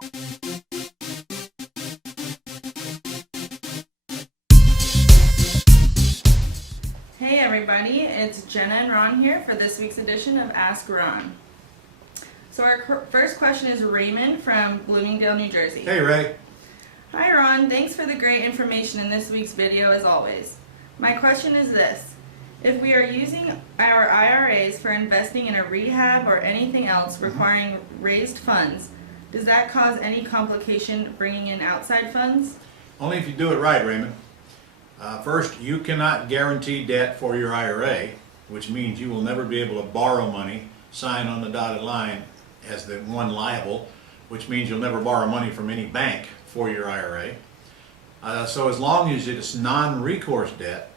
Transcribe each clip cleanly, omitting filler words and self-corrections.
Hey everybody, it's Jenna and Ron here for this week's edition of Ask Ron. So our first question is Raymond from Bloomingdale, New Jersey. Hey Ray. Hi Ron, thanks for the great information in this week's video as always. My question is this: if we are using our IRAs for investing in a rehab or anything else requiring raised funds, does that cause any complication bringing in outside funds? Only if you do it right, Raymond. First, you cannot guarantee debt for your IRA, which means you will never be able to borrow money, sign on the dotted line as the one liable, which means you'll never borrow money from any bank for your IRA. So as long as it's non-recourse debt,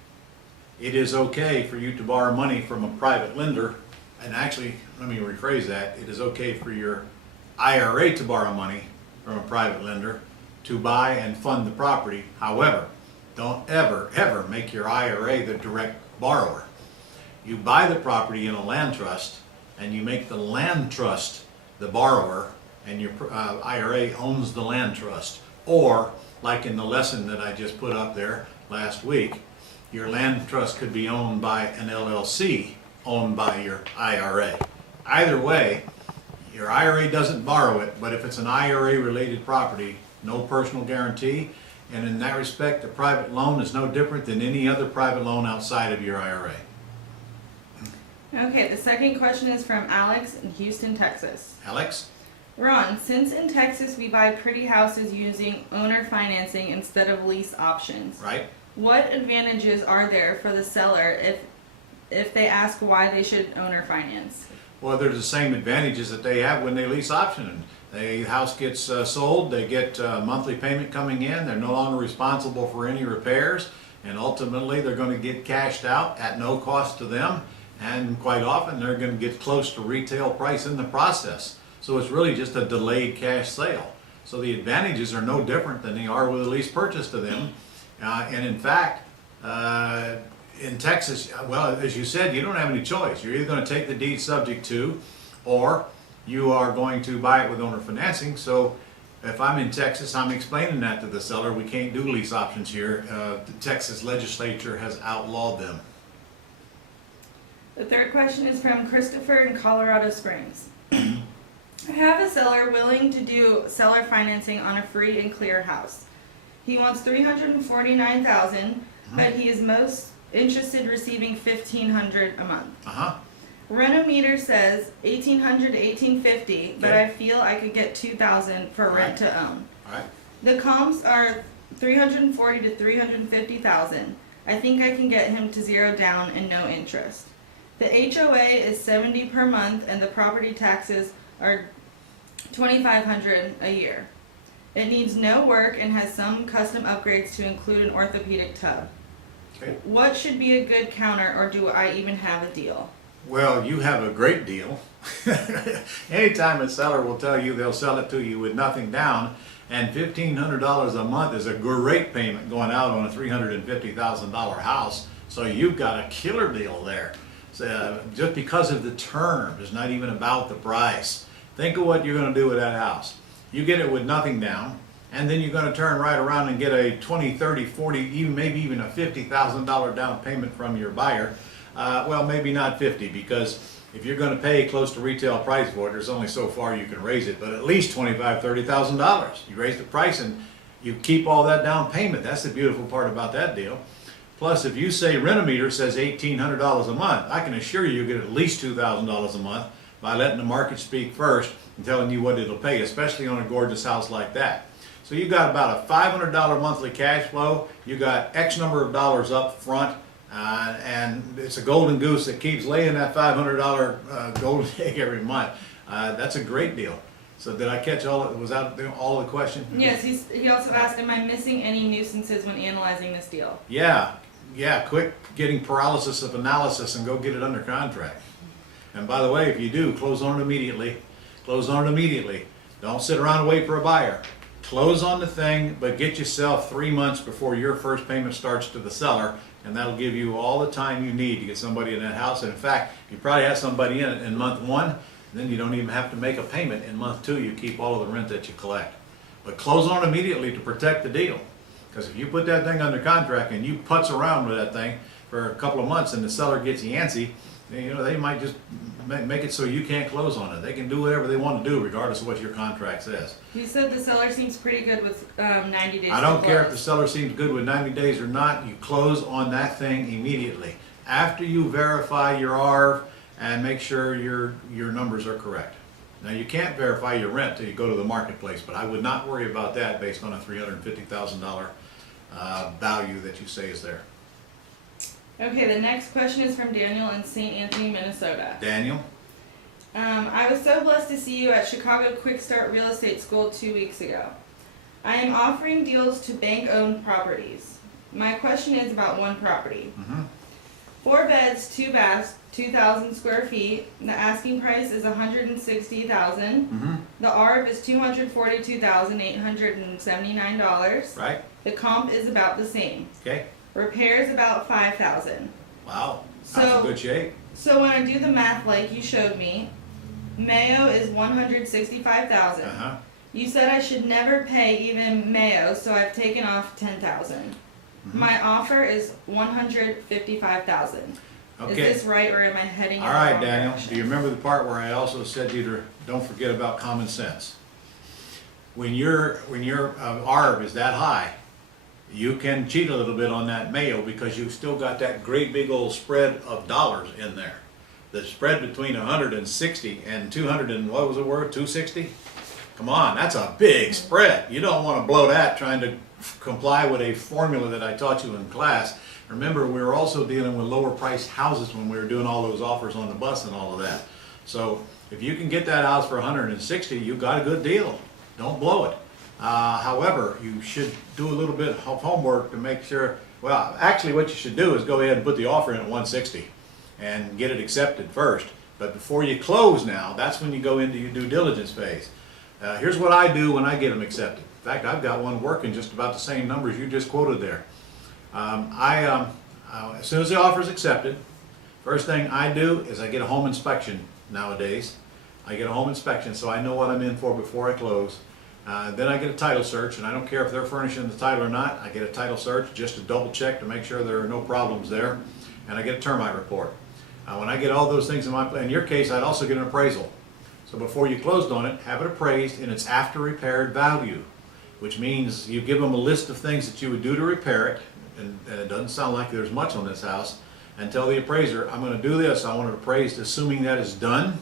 it is okay for you to borrow money from a private lender. And actually, let me rephrase that, it is okay for your IRA to borrow money from a private lender to buy and fund the property. However, don't ever make your IRA the direct borrower. You buy the property in a land trust and you make the land trust the borrower, and your IRA owns the land trust. Or, like in the lesson that I just put up there last week, your land trust could be owned by an LLC owned by your IRA. Either way, your IRA doesn't borrow it, but if it's an IRA related property, no personal guarantee, and in that respect, the private loan is no different than any other private loan outside of your IRA. Okay, the second question is from Alex in Houston, Texas. Alex? Ron, since in Texas we buy pretty houses using owner financing instead of lease options, Right? what advantages are there for the seller if they ask why they should owner finance? Well, there's the same advantages that they have when they lease option. The house gets sold, they get a monthly payment coming in, they're no longer responsible for any repairs, and ultimately they're going to get cashed out at no cost to them, and quite often they're going to get close to retail price in the process. So it's really just a delayed cash sale. So the advantages are no different than they are with a lease purchase to them. And in fact, in Texas, well, as you said, you don't have any choice. You're either going to take the deed subject to, or you are going to buy it with owner financing. So if I'm in Texas, I'm explaining that to the seller. We can't do lease options here. The Texas legislature has outlawed them. The third question is from Christopher in Colorado Springs. I have a seller willing to do seller financing on a free and clear house. He wants $349,000, but he is most interested receiving $1,500 a month. Renometer says $1,800 to $1,850, but I feel I could get $2,000 for rent to own. Right. The comps are $340,000 to $350,000. I think I can get him to zero down and no interest. The HOA is $70 per month, and the property taxes are $2,500 a year. It needs no work and has some custom upgrades to include an orthopedic tub. Okay. What should be a good counter, or do I even have a deal? Well, you have a great deal. Anytime a seller will tell you they'll sell it to you with nothing down, and $1,500 a month is a great payment going out on a $350,000 house, so you've got a killer deal there. So, just because of the terms, it's not even about the price. Think of what you're going to do with that house. You get it with nothing down, and then you're going to turn right around and get a 20, 30, 40, even maybe even a $50,000 down payment from your buyer. Well, maybe not 50, because if you're going to pay close to retail price for it, there's only so far you can raise it, but at least $25,000, $30,000. You raise the price and you keep all that down payment. That's the beautiful part about that deal. Plus, if you say Renometer says $1,800 a month, I can assure you get at least $2,000 a month by letting the market speak first and telling you what it'll pay, especially on a gorgeous house like that. So you've got about a $500 monthly cash flow. You got X number of dollars up front. And it's a golden goose that keeps laying that $500 golden egg every month. That's a great deal. So did I catch all? Was that all of the question? Yes. He also asked, "Am I missing any nuisances when analyzing this deal?" Yeah. Quit getting paralysis of analysis and go get it under contract. And by the way, if you do, close on it immediately. Close on it immediately. Don't sit around and wait for a buyer. Close on the thing, but get yourself 3 months before your first payment starts to the seller, and that'll give you all the time you need to get somebody in that house. And in fact, you probably have somebody in it in month 1. Then you don't even have to make a payment in month 2. You keep all of the rent that you collect. But close on immediately to protect the deal. Because if you put that thing under contract and you putz around with that thing for a couple of months and the seller gets yancy, you know, they might just make it so you can't close on it. They can do whatever they want to do regardless of what your contract says. You said the seller seems pretty good with 90 days. I don't care if the seller seems good with 90 days or not, you close on that thing immediately. After you verify your ARV and make sure your numbers are correct. Now you can't verify your rent till you go to the marketplace, but I would not worry about that based on a $350,000 value that you say is there. Okay, the next question is from Daniel in St. Anthony, Minnesota. Daniel? I was so blessed to see you at Chicago Quick Start Real Estate School 2 weeks ago. I am offering deals to bank-owned properties. My question is about one property. 4 beds, 2 baths, 2,000 square feet. The asking price is $160,000. The ARV is $242,879. Right? The comp is about the same. Okay. Repairs about $5,000. Wow. That's So- in good shape. So when I do the math like you showed me, Mayo is $165,000. You said I should never pay even Mayo, so I've taken off $10,000. My offer is $155,000. Okay. Is this right, or am I heading in All the right, wrong Daniel. direction? Do you remember the part where I also said to you to don't forget about common sense? When your ARV is that high, you can cheat a little bit on that Mayo because you've still got that great big old spread of dollars in there. The spread between 160 and 200 and what was the word? 260? Come on, that's a big spread. You don't want to blow that trying to comply with a formula that I taught you in class. Remember, we were also dealing with lower priced houses when we were doing all those offers on the bus and all of that. So if you can get that house for 160, you got a good deal. Don't blow it. However, you should do a little bit of homework to make sure, well, actually what you should do is go ahead and put the offer in at 160 and get it accepted first. But before you close now, that's when you go into your due diligence phase. Here's what I do when I get them accepted. In fact, I've got one working just about the same numbers you just quoted there. As soon as the offer is accepted, first thing I do is I get a home inspection nowadays. I get a home inspection so I know what I'm in for before I close. Then I get a title search, and I don't care if they're furnishing the title or not. I get a title search just to double check to make sure there are no problems there. And I get a termite report. When I get all those things in your case, I'd also get an appraisal. So before you closed on it, have it appraised in its after repaired value, which means you give them a list of things that you would do to repair it, and it doesn't sound like there's much on this house, and tell the appraiser, I'm going to do this, I want it appraised assuming that is done,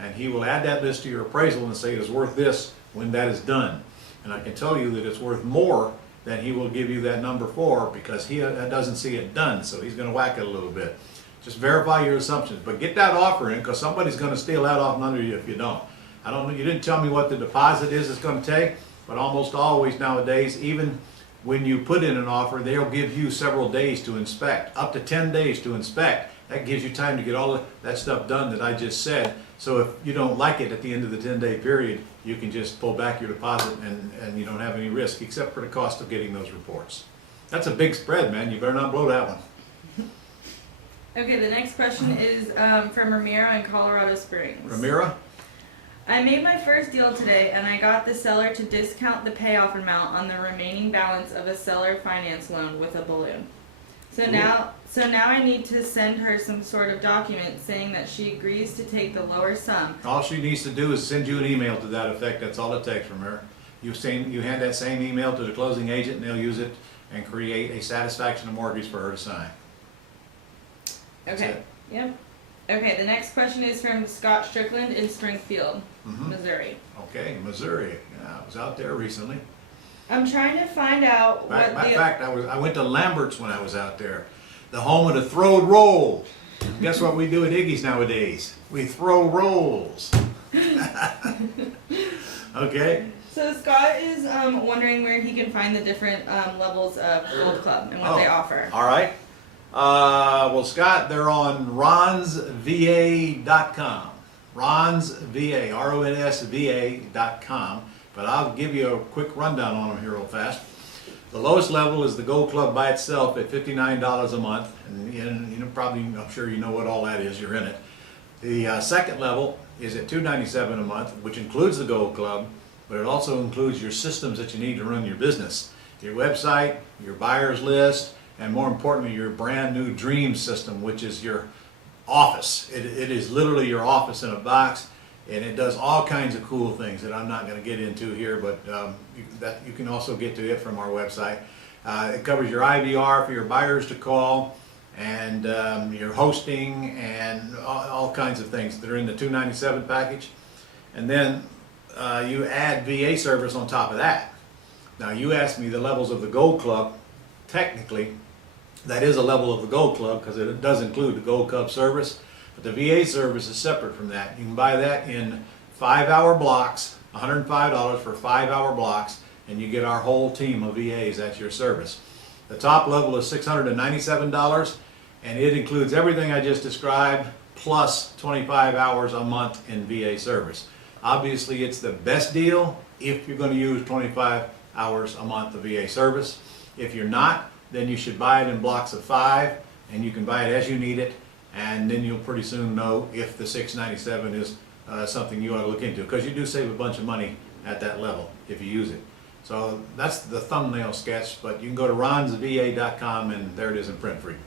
and he will add that list to your appraisal and say it is worth this when that is done. And I can tell you that it's worth more than he will give you that number for because he doesn't see it done, so he's going to whack it a little bit. Just verify your assumptions, but get that offer in because somebody's going to steal that off and under you if you don't. I don't know, you didn't tell me what the deposit is it's going to take, but almost always nowadays, even when you put in an offer, they'll give you several days to inspect, up to 10 days to inspect. That gives you time to get all of that stuff done that I just said. So if you don't like it at the end of the 10-day period, you can just pull back your deposit and you don't have any risk except for the cost of getting those reports. That's a big spread, man. You better not blow that one. Okay, the next question is from Ramiro in Colorado Springs. Ramira? I made my first deal today and I got the seller to discount the payoff amount on the remaining balance of a seller finance loan with a balloon. So now I need to send her some sort of document saying that she agrees to take the lower sum. All she needs to do is send you an email to that effect. That's all it takes from her. You hand that same email to the closing agent and they'll use it and create a satisfaction of mortgage for her to sign. That's Okay. it. Yep. Okay, the next question is from Scott Strickland in Springfield, Missouri. Okay, Missouri. Yeah, I was out there recently. I'm trying to find out what In fact, I went to Lambert's when I was out there, the home of the throwed roll. Guess what we do at Iggy's nowadays? We throw rolls. Okay. So Scott is wondering where he can find the different levels of Gold Club and what they offer. All right. Well, Scott, they're on ronsva.com. RonsVA, RONSVA.com. But I'll give you a quick rundown on them here real fast. The lowest level is the Gold Club by itself at $59 a month. And you know, probably, I'm sure you know what all that is. You're in it. The second level is at $297 a month, which includes the Gold Club, but it also includes your systems that you need to run your business. Your website, your buyers list, and more importantly, your brand new dream system, which is your office. It is literally your office in a box, and it does all kinds of cool things that I'm not going to get into here, but you can also get to it from our website. It covers your IVR for your buyers to call, and your hosting, and all kinds of things that are in the $297 package. And then you add VA service on top of that. Now, you asked me the levels of the Gold Club. Technically, that is a level of the Gold Club because it does include the Gold Club service, but the VA service is separate from that. You can buy that in 5-hour blocks, $105 for 5-hour blocks, and you get our whole team of VAs at your service. The top level is $697, and it includes everything I just described, plus 25 hours a month in VA service. Obviously, it's the best deal if you're going to use 25 hours a month of VA service. If you're not, then you should buy it in blocks of 5, and you can buy it as you need it, and then you'll pretty soon know if the $697 is something you ought to look into, because you do save a bunch of money at that level if you use it. So that's the thumbnail sketch, but you can go to ronsva.com, and there it is in print for you.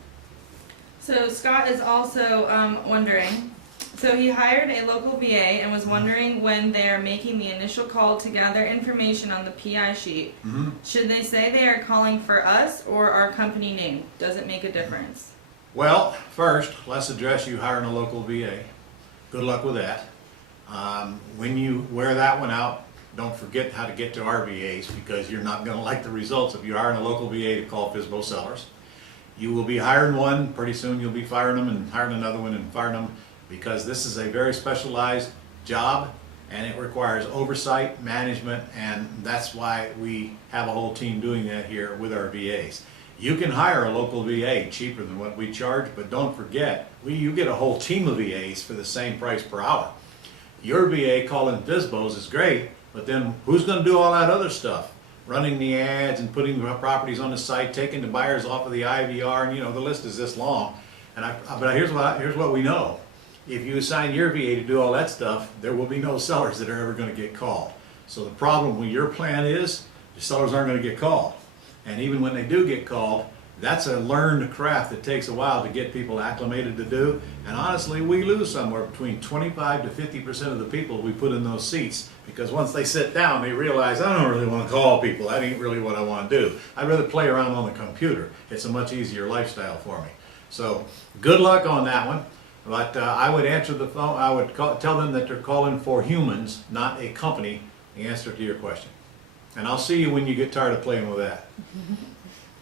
So Scott is also wondering, so he hired a local VA and was wondering when they're making the initial call to gather information on the PI sheet, should they say they are calling for us or our company name? Does it make a difference? Well, first, let's address you hiring a local VA. Good luck with that. When you wear that one out, don't forget how to get to our VAs, because you're not going to like the results if you're hiring a local VA to call FSBO sellers. You will be hiring one, pretty soon you'll be firing them and hiring another one and firing them, because this is a very specialized job and it requires oversight, management, and that's why we have a whole team doing that here with our VAs. You can hire a local VA cheaper than what we charge, but don't forget, you get a whole team of VAs for the same price per hour. Your VA calling FSBOs is great, but then who's going to do all that other stuff? Running the ads and putting the properties on the site, taking the buyers off of the IVR, and the list is this long. But here's what we know. If you assign your VA to do all that stuff, there will be no sellers that are ever going to get called. So the problem with your plan is the sellers aren't going to get called. And even when they do get called, that's a learned craft that takes a while to get people acclimated to do. And honestly, we lose somewhere between 25 to 50% of the people we put in those seats, because once they sit down, they realize, I don't really want to call people. That ain't really what I want to do. I'd rather play around on the computer. It's a much easier lifestyle for me. So good luck on that one. But I would answer the phone. I would tell them that they're calling for humans, not a company, the answer to your question. And I'll see you when you get tired of playing with that.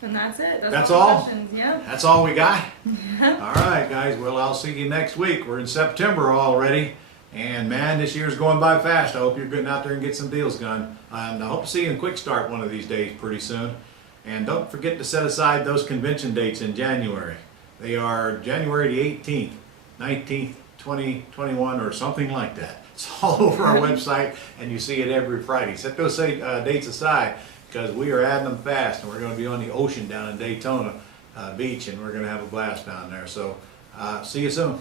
And that's it. That's all? all? The questions. Yeah. That's all we got? All right, guys. Well, I'll see you next week. We're in September already. And man, this year's going by fast. I hope you're getting out there and get some deals done. And I hope to see you in Quick Start one of these days pretty soon. And don't forget to set aside those convention dates in January. They are January the 18th, 19th, 20, 21, or something like that. It's all over our website, and you see it every Friday. Set those dates aside, because we are adding them fast, and we're going to be on the ocean down in Daytona Beach, and we're going to have a blast down there. So see you soon.